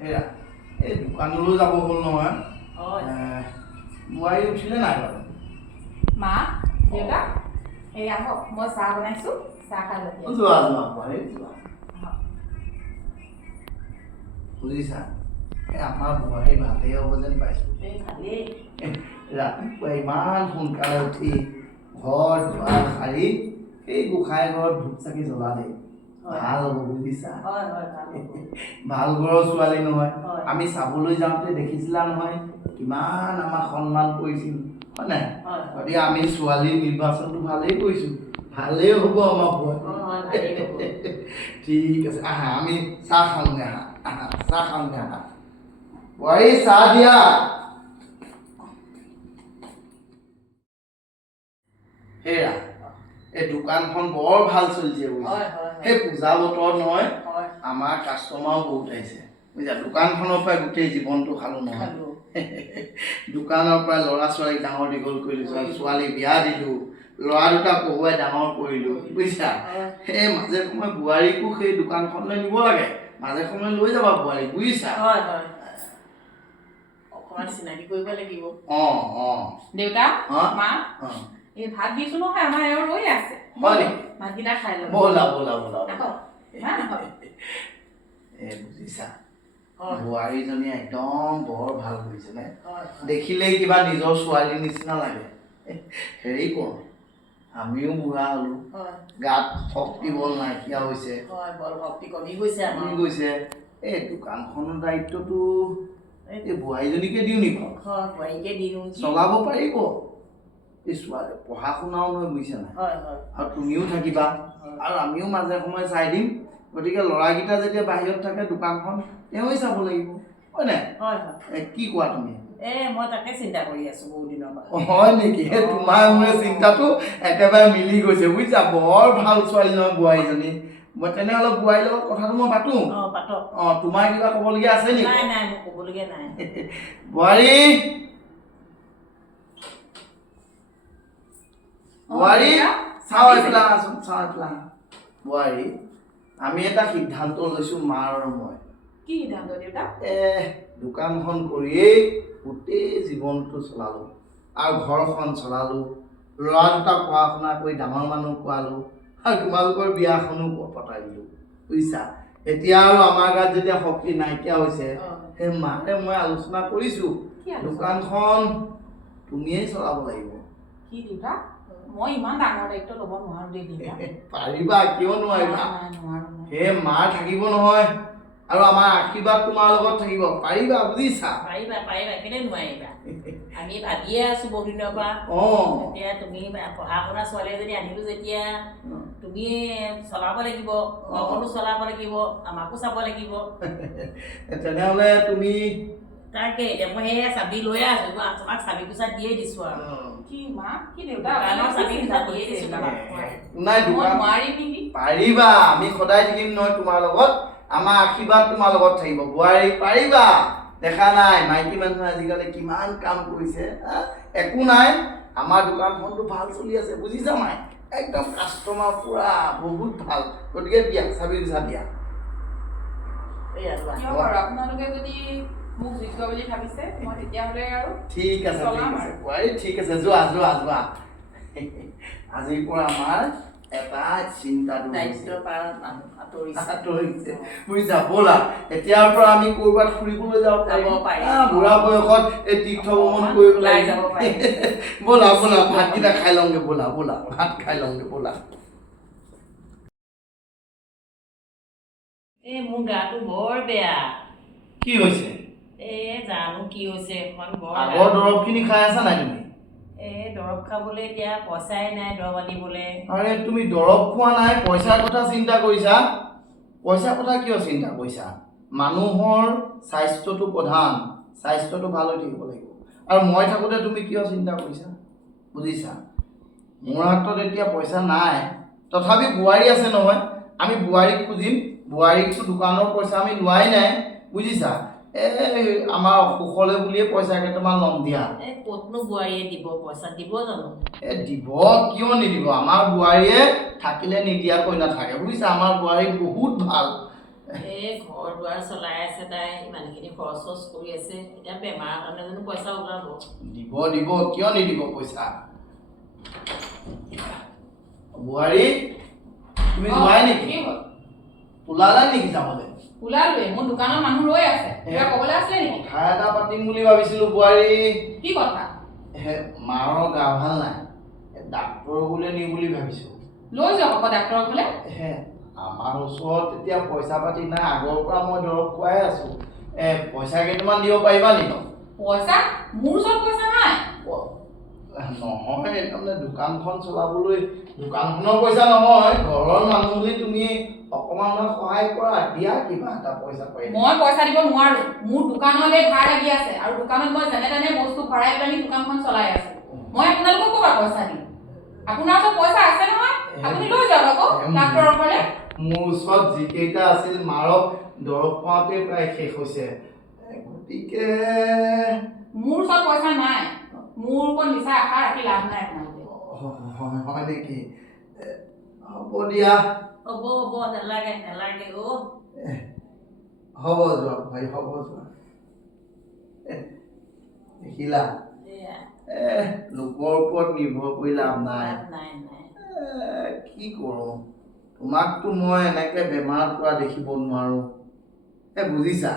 এয়া এই দোকানলৈ যাব হ'ল নহয় বোৱাৰী উঠিলে নাই বাৰু মা দেউতা এই আহক মই চাহ বনাইছোঁ চাহ খাই লৈ যোৱা যোৱা বোৱাৰী যোৱা বুজিছা এই আমাৰ বোৱাৰী ভালেই হ'ব যেন পাইছোঁ ভালেই ৰাতিপুৱা ইমান সোনকালে উঠি ঘৰ দুৱাৰ সাৰি সেই গোসাঁই ঘৰত ধূপ চাকি জ্বলালে ভাল হ'ব বুজিছা ভাল ঘৰৰ ছোৱালী নহয় আমি চাবলৈ যাওঁতে দেখিছিলা নহয় কিমান আমাক সন্মান কৰিছিল হয় নাই গতিকে আমি ছোৱালীৰ নিৰ্বাচনটো ভালেই কৰিছোঁ ভালেই হ'ব আমাৰ বোৱাৰী ঠিক আছে আহা আমি চাহ খাওঁগৈ আহা চাহ খাওঁগৈ আহা বোৱাৰী চাহ দিয়া সেয়া এই দোকানখন বৰ ভাল চলিছে সেই পূজা বতৰত নহয় আমাৰ কাষ্টমাৰো বহুত আহিছে বুজিছা দোকানখনৰ পৰাই গোটেই জীৱনটো খালো নহয় দোকানৰ পৰা ল'ৰা ছোৱালীক ডাঙৰ দীঘল কৰিলোঁ ছোৱালী বিয়া দিলোঁ ল'ৰা দুটা পঢ়ুৱাই ডাঙৰ কৰিলোঁ বুজিছা সেই মাজে সময়ে বোৱাৰীকো সেই দোকানখনলৈ নিব লাগে মাজে সময়ে লৈ যাবা বোৱাৰী বুজিছা অকণমান চিনাকি কৰিব লাগিব অঁ দেউতা মা এই ভাত দিছো নহয় আমাৰ এওঁ ৰৈ আছে হয় নেকি ভাতকেইটা খাই ল'ব ব'লা বুজিছা বোৱাৰীজনী একদম বৰ ভাল কৰিছে নে দেখিলেই কিবা নিজৰ ছোৱালীৰ নিচিনা লাগে হেৰি কৰোঁ আমিও বুঢ়া হ'লো গাত শক্তি বল নাইকিয়া হৈছে কমি গৈছে এই দোকানখনৰ দায়িত্বটো এই বোৱাৰীজনীকে দিওঁ নেকি চলাব পাৰিব এই ছোৱালী পঢ়া শুনাও নহয় বুজিছা নাই আৰু তুমিও থাকিবা আৰু আমিও মাজে সময়ে চাই দিম গতিকে ল'ৰাকেইটা যেতিয়া বাহিৰত থাকে দোকানখন তেওঁই চাব লাগিব হয় নাই কি কোৱা তুমি মই তাকে চিন্তা কৰি আছো বহু দিনৰ পৰা হয় নেকি তোমাৰ মোৰ চিন্তাটো একেবাৰে মিলি গৈছে বুজিছা বৰ ভাল ছোৱালী নহয় বোৱাৰীজনী মই তেনেহ'লে বোৱাৰীৰ লগত কথাটো মই পাতো তোমাৰ কিবা ক'বলগীয়া আছে নেকি নাই মোৰ ক'বলগীয়া নাই বোৱাৰী বোৱাৰী চাওঁ এইফালে আহাচোন বোৱাৰী আমি এটা সিদ্ধান্ত লৈছোঁ মাৰ আৰু মই কি সিদ্ধান্ত দেউতা দোকানখন কৰিয়েই গোটেই জীৱনটো চলালোঁ আৰু ঘৰখন চলালোঁ ল'ৰা দুটা পঢ়া শুনা কৰি ডাঙৰ মানুহ খোৱালোঁ আৰু তোমালোকৰ বিয়াখনো পতাই দিলোঁ বুজিছা এতিয়া আৰু আমাৰ গাত যেতিয়া শক্তি নাইকিয়া হৈছে সেই মাকে মই আলোচনা কৰিছোঁ দোকানখন তুমিয়েই চলাব লাগিব কি দেউতা মই ইমান ডাঙৰ দায়িত্ব ল'ব নোৱাৰো দেই দেউতা পাৰিবা কিয় নোৱাৰিবা সেই মাৰ থাকিব নহয় আৰু আমাৰ আশীৰ্বাদ তোমাৰ লগত থাকিব পাৰিবা বুজিছা পাৰিবা কেনে নোৱাৰিবা আমি ভাবিয়ে আছো বহু দিনৰ পৰা এতিয়া তুমি পঢ়া শুনা ছোৱালী এজনী আনিলো যেতিয়া তুমি চলাব লাগিব ঘৰখনো চলাব লাগিব আমাকো চাব লাগিব তেনেহ'লে তুমি তাকে এতিয়া মই সেয়া চাবি লৈ আছো তোমাক চাবি কোচা দিয়ে দিছো আৰু কি মা কি দেউতা চাবি কোচা দিয়ে দিছো পাৰিবা আমি সদায় থাকিম নহয় তোমাৰ লগত আমাৰ আশীৰ্বাদ তোমাৰ লগত থাকিব বোৱাৰী পাৰিবা দেখা নাই মাইকী মানুহে আজিকালি কিমান কাম কৰিছে একো নাই আমাৰ দোকানখনটো ভাল চলি আছে বুজিছা নাই একদম কাষ্টমাৰ পুৰা বহুত ভাল গতিকে দিয়া চাবি কোচা দিয়া আপোনালোকে যদি মোক যোগ্য বুলি ভাবিছে মই তেতিয়াহ'লে আৰু ঠিক আছে বোৱাৰী ঠিক আছে যোৱা আজিৰ পৰা আমাৰ এটা চিন্তা আঁতৰিছে বুজিছা ব'লা এতিয়াৰ পৰা আমি ক'ৰবাত ফুৰিবলৈ যাব পাৰিম বুঢ়া বয়সত এই তীৰ্থ ভ্ৰমণ কৰিবলৈ যাব পাৰিম ব'লা ভাতকেইটা খাই লওঁগে ব'লা ভাত খাই লওঁগে ব'লা মোৰ গাটো বৰ বেয়া কি হৈছে জানো কি হৈছে আগৰ দৰৱখিনি খাই আছা নাই তুমি দৰৱ খাবলৈ এতিয়া পইচাই নাই দৰৱ আনিবলৈ আৰে তুমি দৰৱ খোৱা নাই পইচাৰ কথা চিন্তা কৰিছা পইচাৰ কথা কিয় চিন্তা কৰিছা মানুহৰ স্বাস্থ্যটো প্ৰধান স্বাস্থ্যটো ভাল হৈ থাকিব লাগিব আৰু মই থাকোঁতে তুমি কিয় চিন্তা কৰিছা বুজিছা মোৰ হাতত এতিয়া পইচা নাই তথাপি বোৱাৰী আছে নহয় আমি বোৱাৰীক খুজিম বোৱাৰীকটো দোকানৰ পইচা আমি লোৱাই নাই বুজিছা আমাৰ অসুখলে বুলিয়ে পইচা কেইটামান ল'ম দিয়া ক'তনো বোৱাৰীয়ে দিব পইচা দিব জানো দিব কিয় নিদিব আমাৰ বোৱাৰীয়ে থাকিলে নিদিয়াকৈ নাথাকে বুজিছা আমাৰ বোৱাৰী বহুত ভাল এই ঘৰ দুৱাৰ চলাই আছে তাই ইমানখিনি খৰচ কৰি আছে এতিয়া বেমাৰৰ কাৰণে জানো পইচা ওলাব দিব দিব কিয় নিদিব পইচা বোৱাৰী তুমি যোৱাই নেকি ওলালাই নেকি যাবলৈ ওলালোৱে মোৰ দোকানৰ মানুহ ৰৈ আছে কিবা ক'বলৈ আছিলে নেকি কথা এটা পাতিম বুলি ভাবিছিলো বোৱাৰী কি কথা মাৰৰ গা ভাল নাই ডাক্তৰ বোলে নিম বুলি ভাবিছো লৈ যাওক আকৌ ডাক্তৰক বোলে আমাৰ ওচৰত এতিয়া পইচা পাতি নাই আগৰ পৰা মই দৰৱ খুৱাই আছো পইচা কেইটামান দিব পাৰিবা নেকি পইচা মোৰ ওচৰত পইচা নাই নহয় তাৰমানে দোকানখন চলাবলৈ দোকানখনৰ পইচা নহয় ঘৰৰ মানুহ বুলি তুমি অকণমান সহায় কৰা দিয়া কিবা এটা পইচা পাই মই পইচা দিব নোৱাৰো মোৰ দোকানলৈ ভাড়া লাগি আছে আৰু দোকানত মই যেনে তেনে বস্তু ভৰাই পেলাই দোকানখন চলাই আছো মই আপোনালোকক ক'ৰ পৰা পইচা দিম আপোনাৰ ওচৰত পইচা আছে নহয় আপুনি লৈ যাওক আকৌ ডাক্তৰৰ ঘৰলৈ মোৰ ওচৰত যিকেইটা আছিল মাৰক দৰৱ খুৱাওঁতে প্ৰায় শেষ হৈছে গতিকে মোৰ ওচৰত পইচা নাই মোৰ ওপৰত মিছা আশা ৰাখি লাভ নাই আপোনালোকে হয় নেকি হ'ব দিয়া হ'ব হ'ব নালাগে নালাগে হ'ব যোৱা ভাই হ'ব যোৱা দেখিলা লোকৰ ওপৰত নিৰ্ভৰ কৰি লাভ নাই কি কৰোঁ তোমাকতো মই এনেকৈ বেমাৰত পৰা দেখিব নোৱাৰোঁ বুজিছা